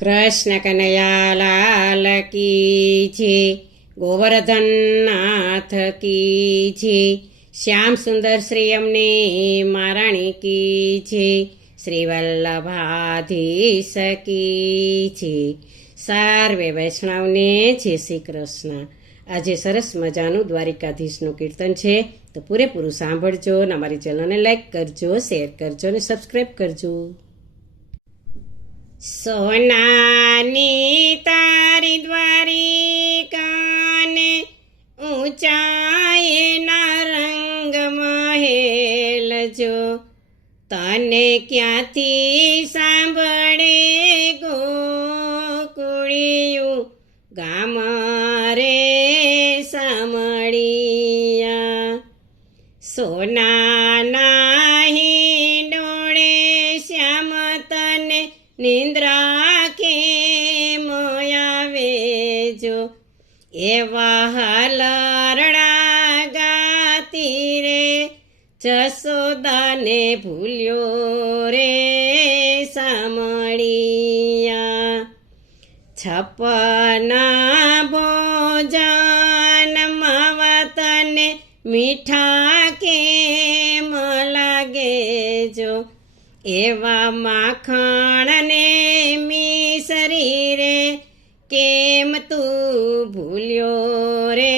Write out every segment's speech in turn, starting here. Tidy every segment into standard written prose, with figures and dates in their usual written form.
કૃષ્ણ કનૈયા લાલ કી છે, ગોવર્ધન નાથ કી છે, શ્યામ સુંદર શ્રી અમને મહારાણી કી છે, શ્રી વલ્લભાધીશ કી છે. સર્વે વૈષ્ણવને જય શ્રી કૃષ્ણ. આજે સરસ મજાનું દ્વારિકાધીશનું કીર્તન છે, તો પૂરેપૂરું સાંભળજો અને અમારી ચેનલને લાઈક કરજો, શેર કરજો અને સબસ્ક્રાઈબ કરજો. સોનાની તારી દ્વારિકાને ઊંચાઈના રંગ મહેલ જો, તને ક્યાંથી સાંભળે ગોકુળિયું ગામ રે સામળિયા. સોનાના હિંડોળે શ્યામ તને નિંદ્રા કેમ આવે જો, એવા હાલરડા ગાતી રે જશોદાને ભૂલ્યો રે સામળિયા. છપ્પના ભોજન માવા તને મીઠા કેમ લાગે જો, એવા માખણને મિસરી રે કેમ તું ભૂલ્યો રે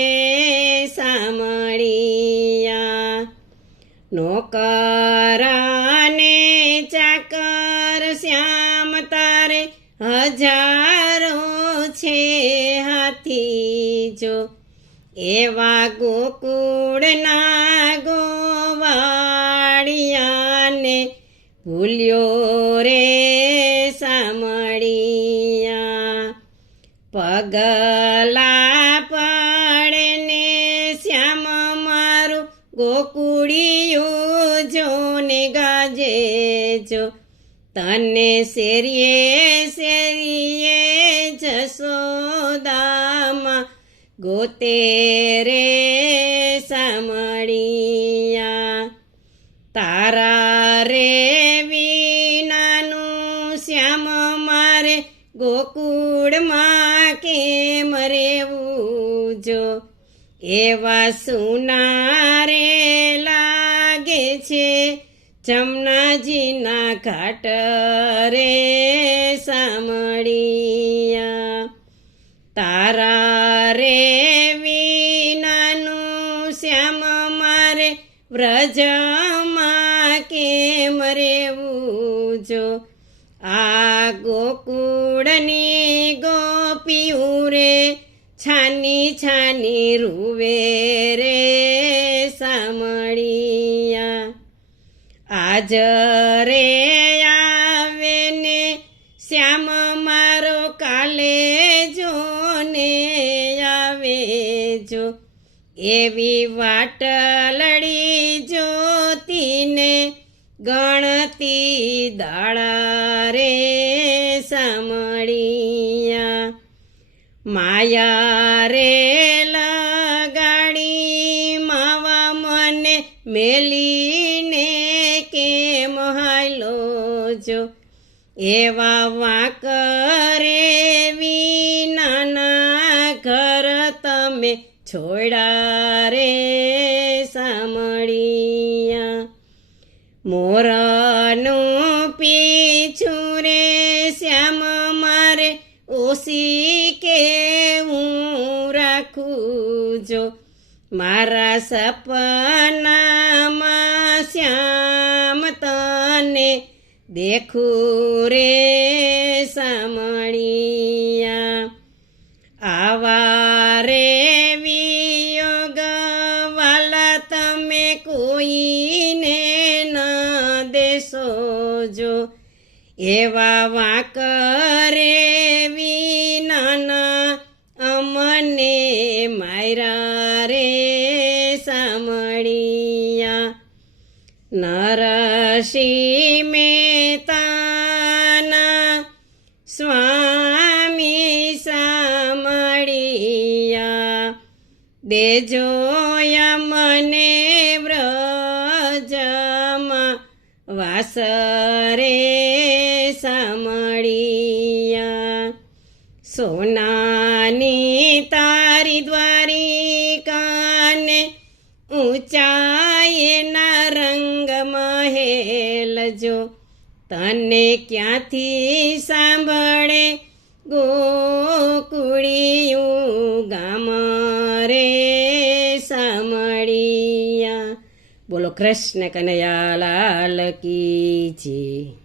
સામળિયા. નોકરાને ચાકર શ્યામ તારે હજારો છે હાથી જો, એવા ગોકુળના ગોવાળિયાને ભૂલ્યો રે સામળિયા. પગલા પડે ને શ્યામ મારું ગોકુળિયું જોને ગાજે જો, તને શેરીએ શેરીએ જશોદામાં ગોતે રે સામળિયા. તારા રે વિનાનું શ્યામ મારે ગોકુળમાં કેમ રેવું જો, એવા સુના રે લાગે છે જમનાજીના ઘાટ રે સામળિયા. તારા રે વિનાનું શ્યામ મારે વ્રજમાં કેમ રેવું જો, આ ગોકુળની ગોપીયું રે છાની છાની રૂવે રે સામળિયા. આજ રે આવે ને શ્યામ મારો કાલે જોને આવે જો, એવી વાટલડી જોતીને ગણતી દાડા રે સામળિયા. માયા રે લગાડી માવા મને મેલીને કેમ હાલો જો, એવા વાંકરે વિનાના ઘર તમે છોડા રે સામળિયા. મોરનું પીછું રે શ્યામ મારે ઓસી કે હું રાખું જો, મારા સપનામાં શ્યામ તને દેખું રે સામળિયા. આવા રે વિયોગ વાલા તમે કોઈને ન દેશો જો, એવા વાંકરે વિનાના અમને માયરા રે સામળિયા. નરસિંહ મહેતાના સ્વામી સામળિયા, દેજો મને વ્રજમાં વાસ રે સામળિયા. સોનાની તારી દ્વારિકાને ઊંચાઈના રંગ મહેલ જો તને ક્યાંથી સાંભળે ગોકુળિયું ગામ રે સામળિયા. બોલો કૃષ્ણ કનૈયા લાલ કી જય.